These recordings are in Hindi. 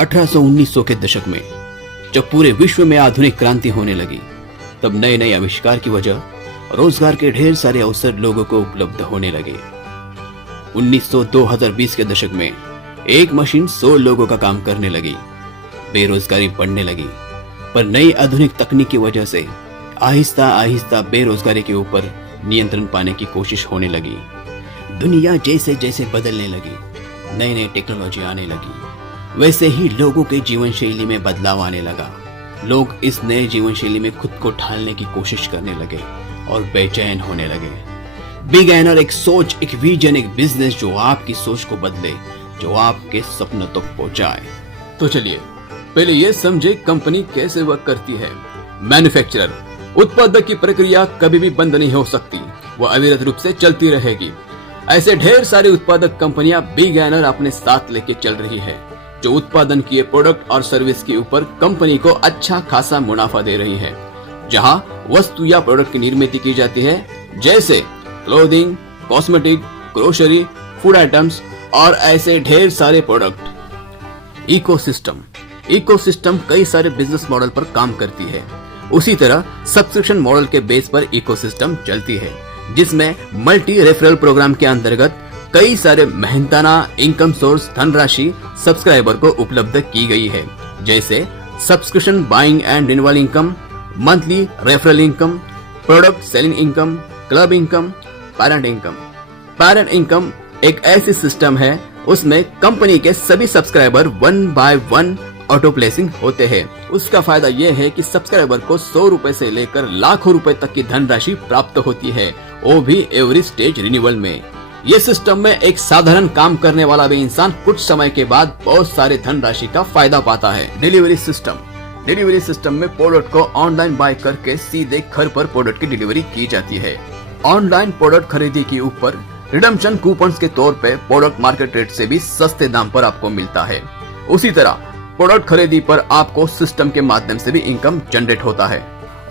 1800-1900 के दशक में जब पूरे विश्व में आधुनिक क्रांति होने लगी, तब नए नए आविष्कार की वजह रोजगार के ढेर सारे अवसर लोगों को उपलब्ध होने लगे। 1900-2020 के दशक में एक मशीन 100 लोगों का काम करने लगी। बेरोजगारी बढ़ने लगी, पर नई आधुनिक तकनीक की वजह से आहिस्ता आहिस्ता बेरोजगारी के ऊपर नियंत्रण पाने की कोशिश होने लगी। दुनिया जैसे जैसे बदलने लगी, नई नई टेक्नोलॉजी आने लगी, वैसे ही लोगों के जीवन शैली में बदलाव आने लगा। लोग इस नए जीवन शैली में खुद को ढालने की कोशिश करने लगे और बेचैन होने लगे। बिगैनर एक सोच, एक विजन, एक बिजनेस जो आपकी सोच को बदले, जो आपके सपनों तक पहुंचाए। तो चलिए पहले ये समझे कंपनी कैसे वर्क करती है। मैन्युफैक्चरर, उत्पादक की प्रक्रिया कभी भी बंद नहीं हो सकती, वो अविरत रूप से चलती रहेगी। ऐसे ढेर सारी उत्पादक कंपनियां बिगैनर अपने साथ लेके चल रही है, जो उत्पादन किए प्रोडक्ट और सर्विस के ऊपर कंपनी को अच्छा खासा मुनाफा दे रही है। जहां वस्तु या प्रोडक्ट की निर्मित की जाती है, जैसे clothing, cosmetic, grocery, food items और ऐसे ढेर सारे प्रोडक्ट। इकोसिस्टम कई सारे बिजनेस मॉडल पर काम करती है। उसी तरह सब्सक्रिप्शन मॉडल के बेस पर इकोसिस्टम चलती है, जिसमें मल्टी रेफरल प्रोग्राम के अंतर्गत कई सारे मेहनताना इनकम सोर्स धनराशि सब्सक्राइबर को उपलब्ध की गई है, जैसे subscription buying and renewal income, monthly referral income, product selling income, club income, parent income. Parent income एक ऐसी सिस्टम है, उसमें कंपनी के सभी सब्सक्राइबर 1 बाय 1 ऑटो प्लेसिंग होते हैं। उसका फायदा यह है कि सब्सक्राइबर को 100 रुपए से लेकर लाखों रुपए तक की धनराशि प्राप्त होती है, वो भी एवरी स्टेज रिन्यूअल में। ये सिस्टम में एक साधारण काम करने वाला भी इंसान कुछ समय के बाद बहुत सारे धनराशि का फायदा पाता है। डिलीवरी सिस्टम में प्रोडक्ट को ऑनलाइन बाय करके सीधे घर पर प्रोडक्ट की डिलीवरी की जाती है। ऑनलाइन प्रोडक्ट खरीदी के ऊपर रिडम्पशन कूपन्स के तौर पे प्रोडक्ट मार्केट रेट से भी सस्ते दाम पर आपको मिलता है। उसी तरह प्रोडक्ट खरीदी पर आपको सिस्टम के माध्यम से भी इनकम जनरेट होता है।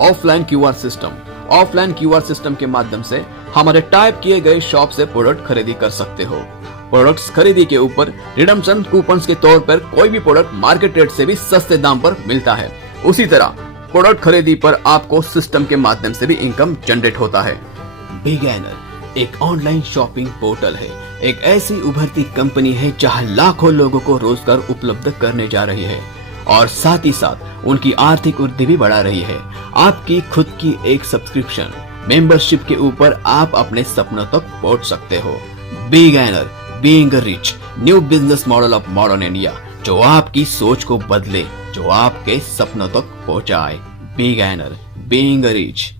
ऑफलाइन क्यूआर सिस्टम के माध्यम से हमारे टाइप किए गए शॉप से प्रोडक्ट खरीदी कर सकते हो। प्रोडक्ट्स खरीदी के ऊपर रिडम्पशन कूपन्स के तौर पर कोई भी प्रोडक्ट मार्केट रेट से भी सस्ते दाम पर मिलता है। उसी तरह प्रोडक्ट खरीदी पर आपको सिस्टम के माध्यम से भी इनकम जनरेट होता है। बिगैनर एक ऑनलाइन शॉपिंग पोर्टल है, एक ऐसी उभरती कंपनी है जहां लाखों लोगों को रोजगार उपलब्ध करने जा रही है और साथ ही साथ उनकी आर्थिक वृद्धि भी बढ़ा रही है। आपकी खुद की एक सब्सक्रिप्शन मेंबरशिप के ऊपर आप अपने सपनों तक पहुंच सकते हो। Beginner being rich, new business model of modern India, जो आपकी सोच को बदले, जो आपके सपनों तक पहुंचाए। बिगैनर बीइंग रिच।